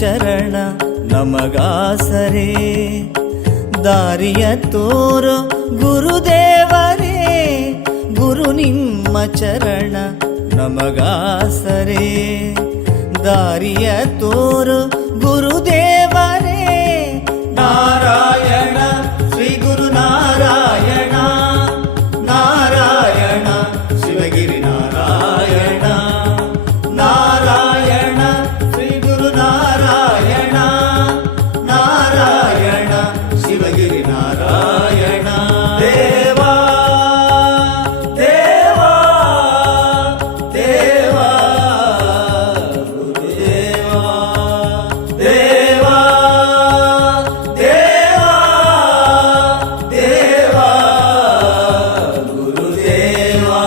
ಚರಣ ನಮಗಾಸರೆ, ದಾರಿಯ ತೋರೋ ಗುರುದೇವರೇ, ಗುರು ನಿಮ್ಮ ಚರಣ ನಮಗಾಸರೆ, ದಾರಿಯ ತೋರೋ ಗುರುದೇವರೇ. ನಾರಾಯಣ ಶ್ರೀ ಗುರು ನಾರಾಯಣ, ನಾರಾಯಣ ಶಿವಗಿರಿ ನಾರಾಯಣ, ನಾರಾಯಣ ಶ್ರೀ ಗುರು ನಾರಾಯಣ, ನಾರಾಯಣ ಶಿವಗಿರಿ ನಾರಾಯಣ. ದೇವಾ ದೇವಾ ದೇವಾ ಗುರುದೇವಾ, ದೇವಾ ದೇವಾ ದೇವಾ ಗುರುದೇವಾ.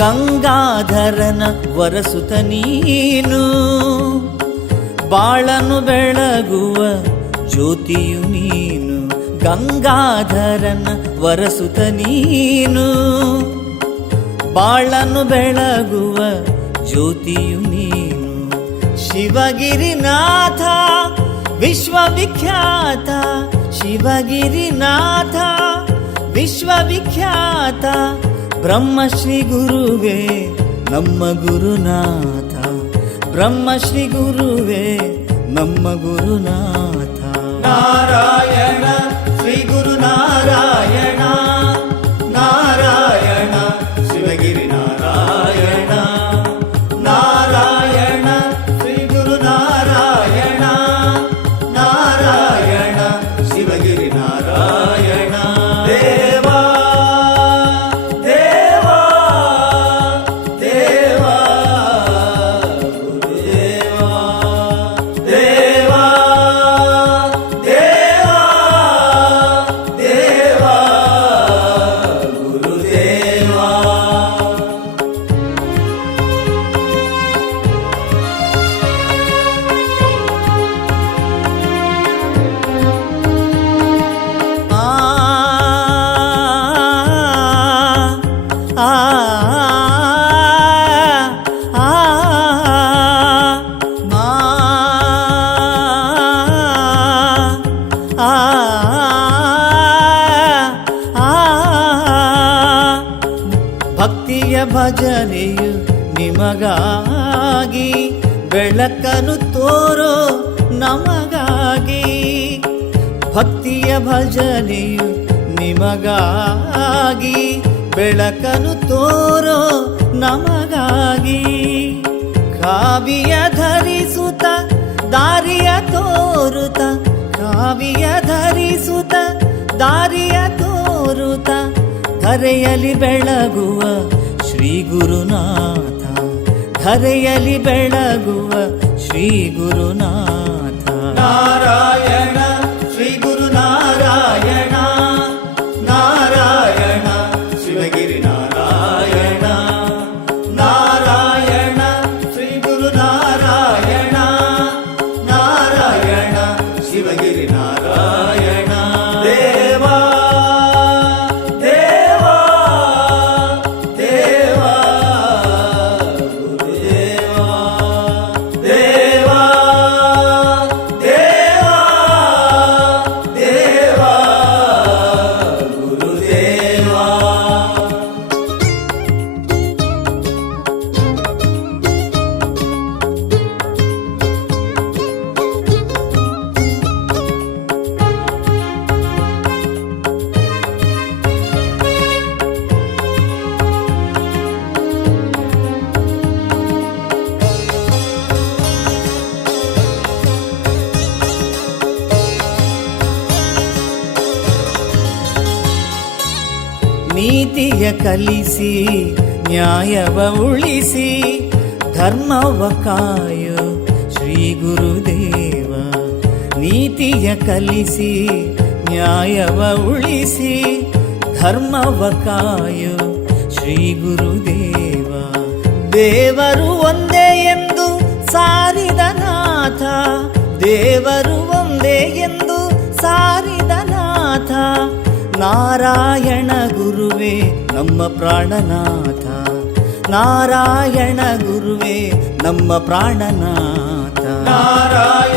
ಗಂಗಾಧರನ ವರಸುತ ನೀನು, ಬಾಳನು ಬೆಳಗುವ ಜ್ಯೋತಿಯು ನೀನು. ಗಂಗಾಧರನ ವರಸುತ ನೀನು, ಬಾಳನು ಬೆಳಗುವ ಜ್ಯೋತಿಯು ನೀನು. ಶಿವಗಿರಿನಾಥ ವಿಶ್ವವಿಖ್ಯಾತ, ಶಿವಗಿರಿನಾಥ ವಿಶ್ವವಿಖ್ಯಾತ. ಬ್ರಹ್ಮಶ್ರೀ ಗುರುವೇ ನಮ್ಮ ಗುರುನಾಥ, ಬ್ರಹ್ಮಶ್ರೀ ಗುರುವೇ ನಮ್ಮ ಗುರುನಾಥ. ನಾರಾಯಣ ಶ್ರೀ ಗುರು ನಾರಾಯಣ, ನಾರಾಯಣ ಶಿವಗಿರಿ ನಾರಾಯಣ, ನಾರಾಯಣ ಶ್ರೀ ಗುರು ನಾರಾಯಣ, ನಾರಾಯಣ ಶಿವಗಿರಿ ನಾರಾಯಣ. ದೇವಾ ದೇವಾ ದೇವಾ ಗುರುದೇವಾ, ದೇವಾ ದೇವಾ ದೇವಾ ಗುರುದೇವಾ. ಭಕ್ತಿಯ ಭಜನೆಯು ನಿಮಗಾಗಿ, ಬೆಳಕನ್ನು ತೋರೋ ನಮಗಾಗಿ. ಭಕ್ತಿಯ ಭಜನೆಯು ನಿಮಗಾಗಿ, ಬೆಳಕನ್ನು ತೋರೋ ನಮಗಾಗಿ. ಕಾವಿಯ ಧರಿಸುತ್ತ ದಾರಿಯ ತೋರುತ್ತ, ಕಾವಿಯ ಧರಿಸುತ್ತ ದಾರಿಯ ತೋರುತ್ತ. ಧರೆಯಲಿ ಬೆಳಗುವ ಶ್ರೀ ಗುರುನಾಥ, ಧರೆಯಲಿ ಬೆಳಗುವ ಶ್ರೀ ಗುರುನಾಥ. ನಾರಾಯಣ ಶ್ರೀ ಗುರು ನಾರಾಯಣ, ನಾರಾಯಣ ಶಿವಗಿರಿ ನಾರಾಯಣ, ನಾರಾಯಣ ಶ್ರೀ ಗುರು ನಾರಾಯಣ, ನಾರಾಯಣ ಶಿವಗಿರಿ ನಾರಾಯಣ. ದೇವಾ ದೇವಾ ದೇವಾ ಗುರುದೇವಾ, ದೇವಾ ದೇವಾ ದೇವಾ ಗುರುದೇವಾ. ನೀತಿಯ ಕಲಿಸಿ ನ್ಯಾಯವ ಉಳಿಸಿ ಧರ್ಮವ ಕಾಯೋ ಶ್ರೀ ಗುರುದೇವ. ನೀತಿಯ ಕಲಿಸಿ ನ್ಯಾಯವ ಉಳಿಸಿ ಧರ್ಮವ ಕಾಯು ಶ್ರೀ ಗುರುದೇವ. ದೇವರು ಒಂದೇ ಎಂದು ಸಾರಿದ ನಾಥ, ದೇವರು ಒಂದೇ ಎಂದು ಸಾರಿದ ನಾಥ, ನಾರಾಯಣ ಗುರುವೇ ನಮ್ಮ ಪ್ರಾಣನಾಥ, ನಾರಾಯಣ ಗುರುವೇ ನಮ್ಮ ಪ್ರಾಣನಾಥ. ನಾರಾಯಣ